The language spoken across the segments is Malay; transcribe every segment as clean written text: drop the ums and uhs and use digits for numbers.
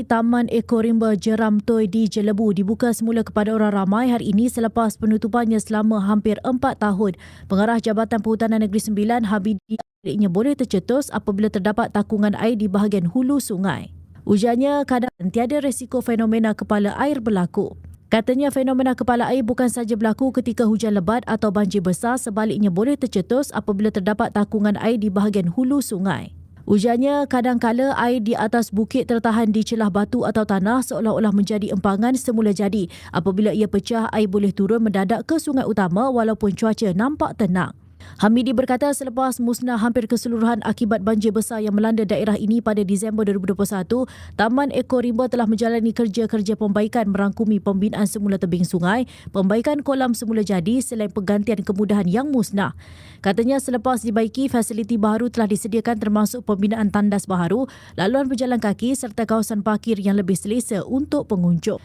Kembali, Taman Ekorimba Jeram Toy di Jelebu dibuka semula kepada orang ramai hari ini selepas penutupannya selama hampir 4 tahun. Pengarah Jabatan Perhutanan Negeri Sembilan, Habibie, biliknya boleh tercetus apabila terdapat takungan air di bahagian hulu sungai. Ujarnya, kadang tiada risiko fenomena kepala air berlaku. Katanya fenomena kepala air bukan sahaja berlaku ketika hujan lebat atau banjir besar, sebaliknya boleh tercetus apabila terdapat takungan air di bahagian hulu sungai. Ujarnya, kadangkala air di atas bukit tertahan di celah batu atau tanah seolah-olah menjadi empangan semula jadi. Apabila ia pecah, air boleh turun mendadak ke sungai utama walaupun cuaca nampak tenang. Hamidi berkata selepas musnah hampir keseluruhan akibat banjir besar yang melanda daerah ini pada Disember 2021, Taman Ekorimba telah menjalani kerja-kerja pembaikan merangkumi pembinaan semula tebing sungai, pembaikan kolam semula jadi selain penggantian kemudahan yang musnah. Katanya selepas dibaiki, fasiliti baru telah disediakan termasuk pembinaan tandas baharu, laluan berjalan kaki serta kawasan parkir yang lebih selesa untuk pengunjung.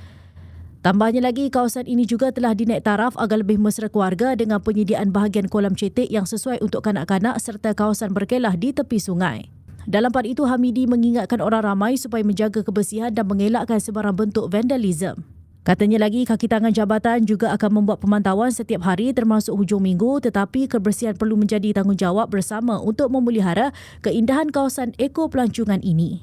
Tambahnya lagi, kawasan ini juga telah dinaik taraf agar lebih mesra keluarga dengan penyediaan bahagian kolam cetek yang sesuai untuk kanak-kanak serta kawasan berkelah di tepi sungai. Dalam pada itu, Hamidi mengingatkan orang ramai supaya menjaga kebersihan dan mengelakkan sebarang bentuk vandalisme. Katanya lagi, kaki tangan jabatan juga akan membuat pemantauan setiap hari termasuk hujung minggu, tetapi kebersihan perlu menjadi tanggungjawab bersama untuk memelihara keindahan kawasan eko pelancongan ini.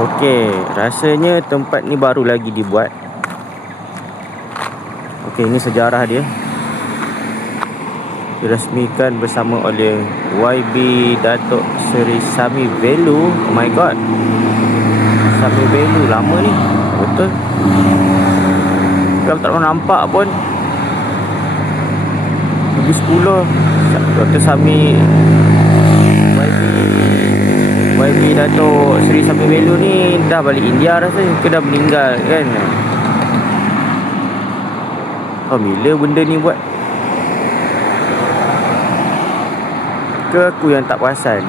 Okey, rasanya tempat ni baru lagi dibuat. Okey, ini sejarah dia. Dirasmikan bersama oleh YB Datuk Seri Sami Velu. Oh my god, Sami Velu lama ni. Betul. Kalau tak pernah nampak pun. Lebih 10 Dr. Sami YB Datuk Seri Sami Velu ni dah balik India rasanya ke dah meninggal kan. Bila benda ni buat? Ke aku yang tak perasan?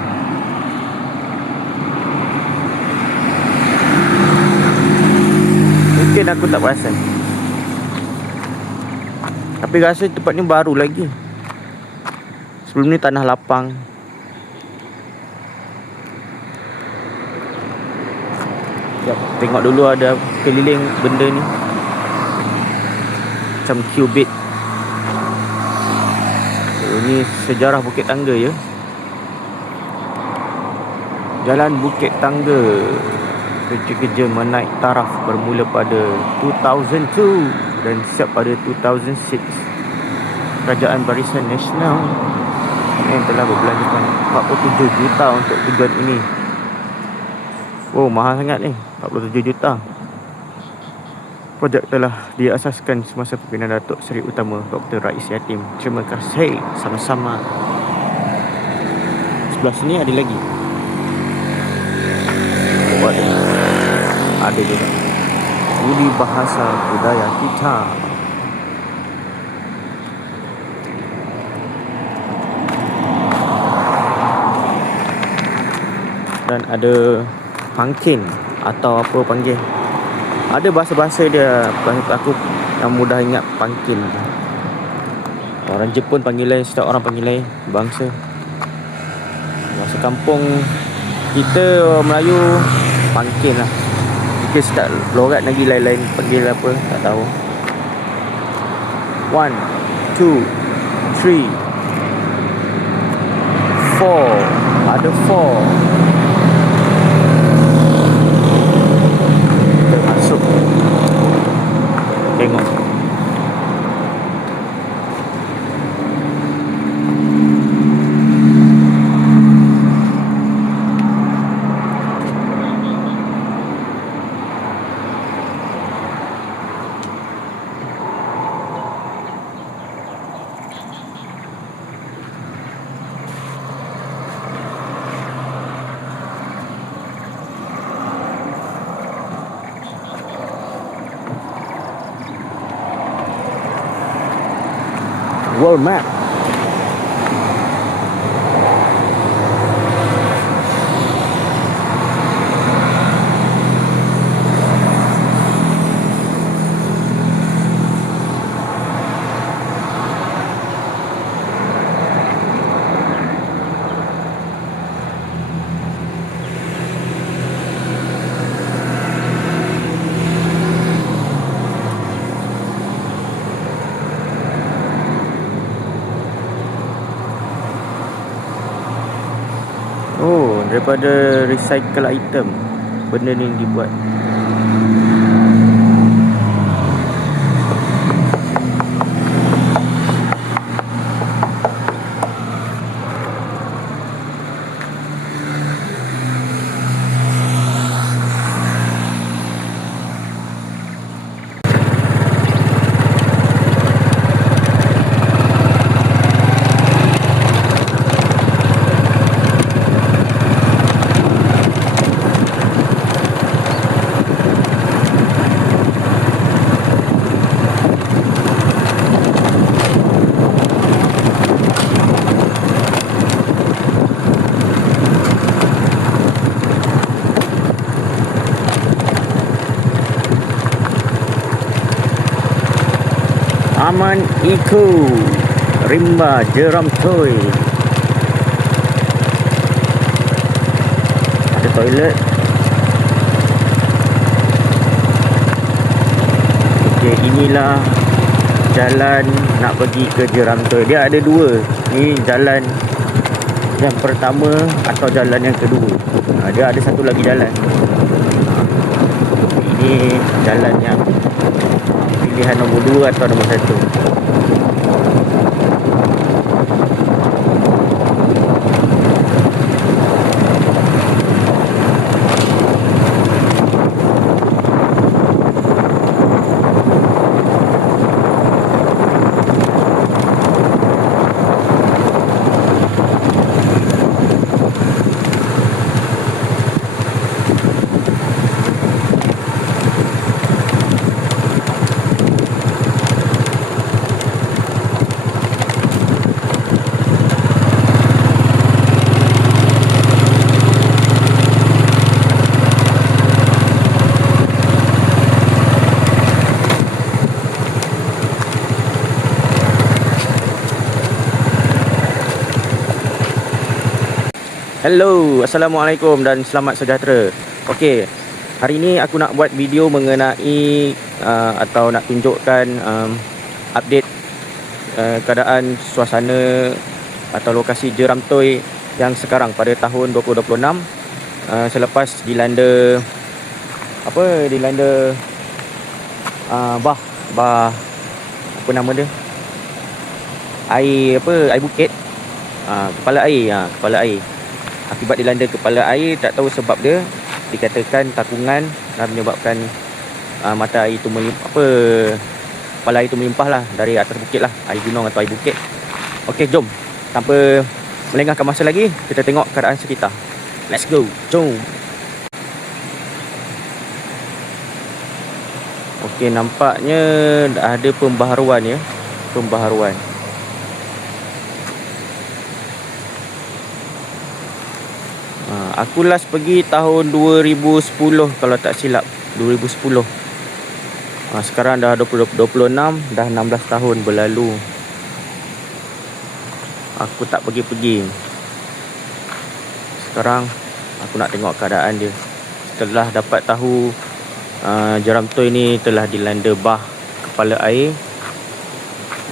Mungkin aku tak perasan. Tapi rasa tempat ni baru lagi. Sebelum ni tanah lapang. Sekejap, tengok dulu ada keliling benda ni. Macam qubit. Ini sejarah Bukit Tangga ya. Jalan Bukit Tangga. Kerja-kerja menaik taraf bermula pada 2002 dan siap pada 2006. Kerajaan Barisan Nasional yang telah berbelanjakan 47 juta untuk tujuan ini. Oh, mahal sangat ni, 47 juta. Projek telah diasaskan semasa pimpinan Datuk Seri Utama Dr. Rais Yatim. Terima kasih, sama-sama. Sebelah sini ada lagi. Oh, ada juga. Budi bahasa budaya kita. Dan ada pangkin atau apa panggil. Ada bahasa-bahasa dia. Bahasa aku yang mudah ingat pangkin. Orang Jepun panggil lain, setiap orang panggil lain. Bangsa. Bahasa kampung kita orang Melayu pangkin lah. Mungkin setiap lorat lagi lain-lain panggil apa, tak tahu. 1, 2, 3, 4. Ada 4. Masuk. Tengok. World map. Oh, daripada recycle item benda ni dibuat. Taman Eco Rimba Jeram Toy. Ada toilet. Okey, inilah jalan nak pergi ke Jeram Toy. Dia ada dua. Ni jalan yang pertama atau jalan yang kedua. Dia ada satu lagi jalan. Ini jalan yang pilihan nombor 2 atau nombor 1. Hello, Assalamualaikum dan selamat sejahtera. Okey, hari ni aku nak buat video mengenai atau nak tunjukkan update keadaan suasana atau lokasi Jeram Toy yang sekarang pada tahun 2026 selepas dilanda bah apa nama dia? Air bukit. Kepala air. Akibat dilanda kepala air, tak tahu sebab dia, dikatakan takungan dan menyebabkan mata air itu kepala air itu melimpah lah dari atas bukit lah, air gunung atau air bukit. Okey, jom tanpa melengahkan masa lagi, kita tengok keadaan sekitar. Let's go, jom. Okey, nampaknya dah ada pembaharuan. Aku last pergi tahun 2010 kalau tak silap, 2010. Sekarang dah 2026, dah 16 tahun berlalu. Aku tak pergi. Sekarang aku nak tengok keadaan dia. Setelah dapat tahu Jeram Toy ni telah dilanda bah kepala air.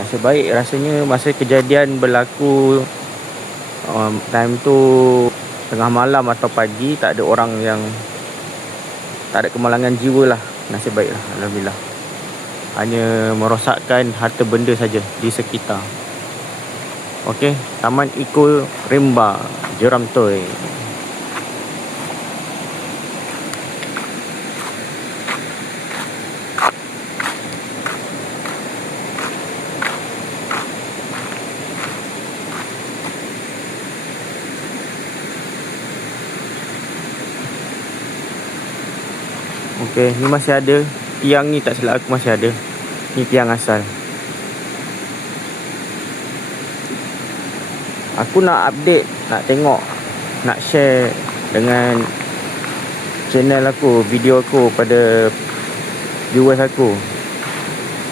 Nasib baik rasanya masa kejadian berlaku time tu tengah malam atau pagi, tak ada orang yang, tak ada kemalangan jiwa lah. Nasib baik lah, alhamdulillah. Hanya merosakkan harta benda saja di sekitar. Okey, Taman Eco Rimba Jeram Toy. Okey, ni masih ada. Tiang ni tak silap aku masih ada. Ni tiang asal. Aku nak update, nak tengok, nak share dengan channel aku, video aku pada viewers aku,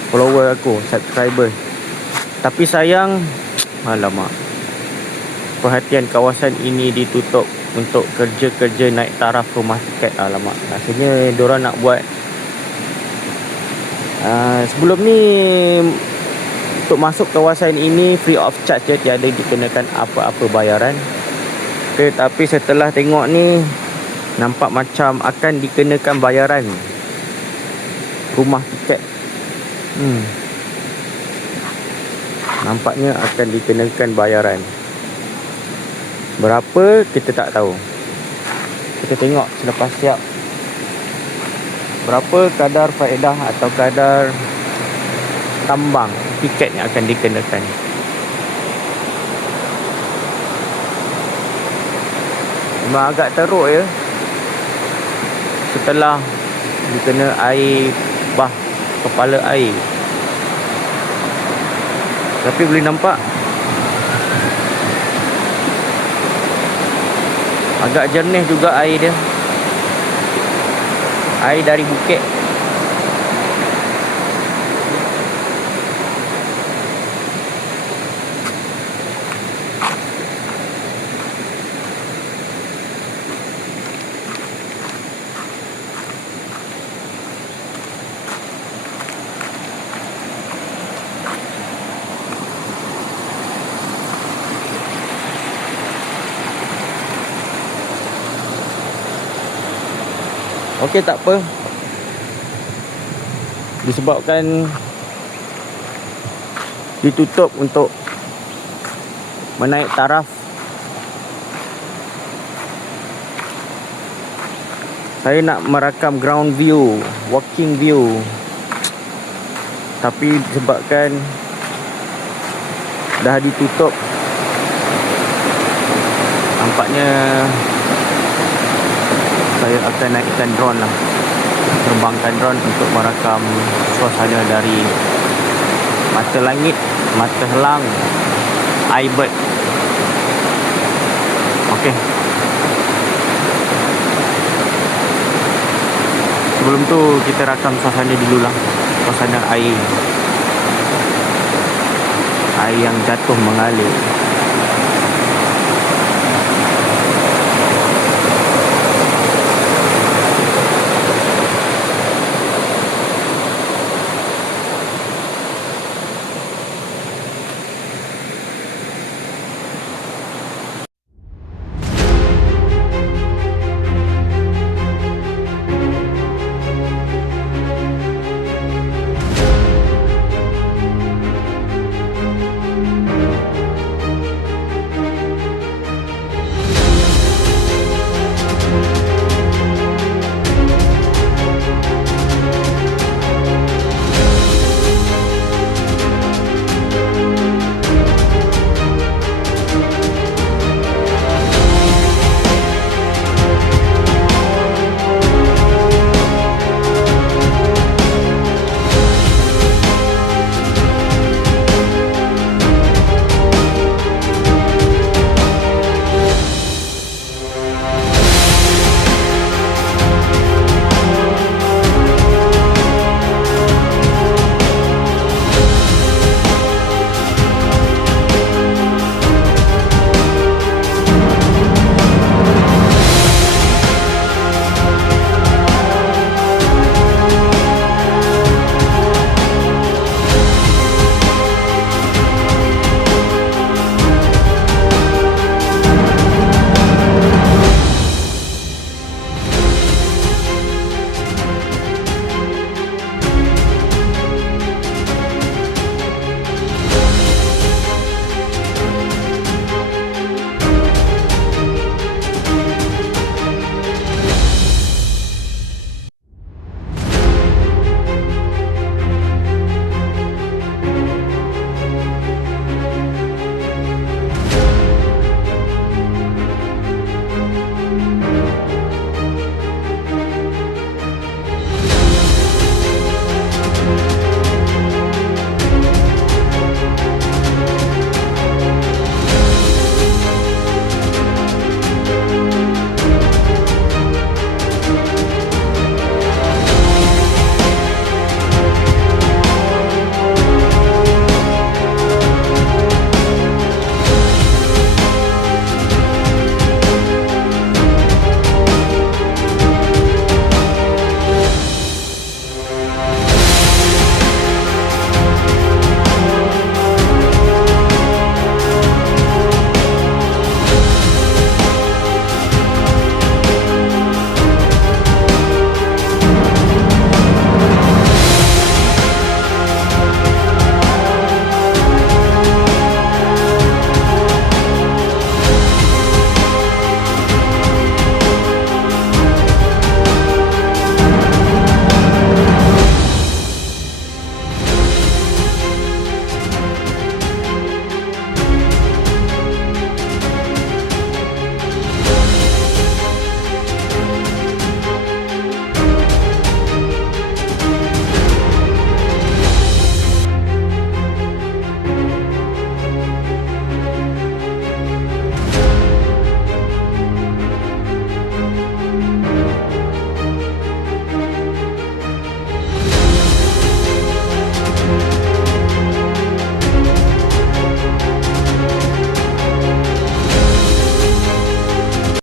follower aku, subscriber. Tapi sayang, alamak, perhatian kawasan ini ditutup untuk kerja-kerja naik taraf rumah tiket. Alamak, rasanya diorang nak buat sebelum ni untuk masuk kawasan ini free of charge je, tiada dikenakan apa-apa bayaran. Tetapi setelah tengok ni, nampak macam akan dikenakan bayaran rumah tiket. Nampaknya akan dikenakan bayaran. Berapa kita tak tahu. Kita tengok selepas siap berapa kadar faedah atau kadar tambang tiket yang akan dikenakan. Memang agak teruk ya, setelah dikena air bah kepala air. Tapi boleh nampak agak jernih juga air dia. Air dari bukit. Okey, tak apa. Disebabkan ditutup untuk menaik taraf, saya nak merakam ground view, walking view. Tapi disebabkan dah ditutup, nampaknya saya akan naikkan drone lah, terbangkan drone untuk merakam suasana dari mata langit, mata helang, iBird. Okey, sebelum tu kita rakam suasana dulu lah, suasana air yang jatuh mengalir.